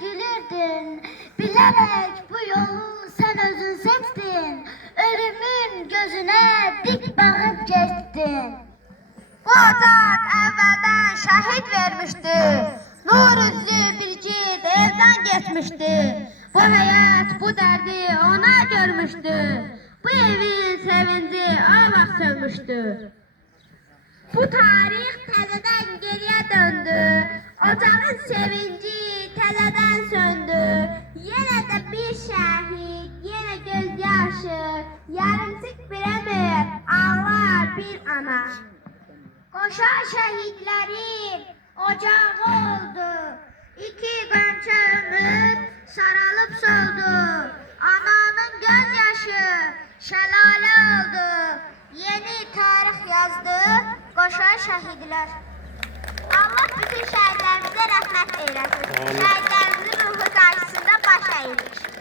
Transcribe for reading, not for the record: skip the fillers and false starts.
Gülürdün, bilerek bu yolu sen özün seçtin. Ölümün gözüne dik bakıp geçtin. Bu ocaq əvvəldən şəhid vermişdi. Nur üzlü bir gid evdən getmişdi. Bu həyat, bu dərdi ona görmüşdü. Bu evin sevinci o vaxt sönmüşdü. Bu tarix təzədən geriyə döndü. Ocağın sevinci təzədən söndü. Yenə də bir şəhid, yenə gözyaşı. Yarımçıq bir ömür, ağlar bir ana. Qoşa şəhidlərin ocağı oldu. İki qönçə ömür saralıb soldu. Ananın gözyaşı şəlalə oldu. Yeni tarix yazdı qoşa şəhidlər. Allah bütün şəhidlərimizə rəhmət eyləsin. Şəhidlərimizin ruhu qarşısında baş əyilir.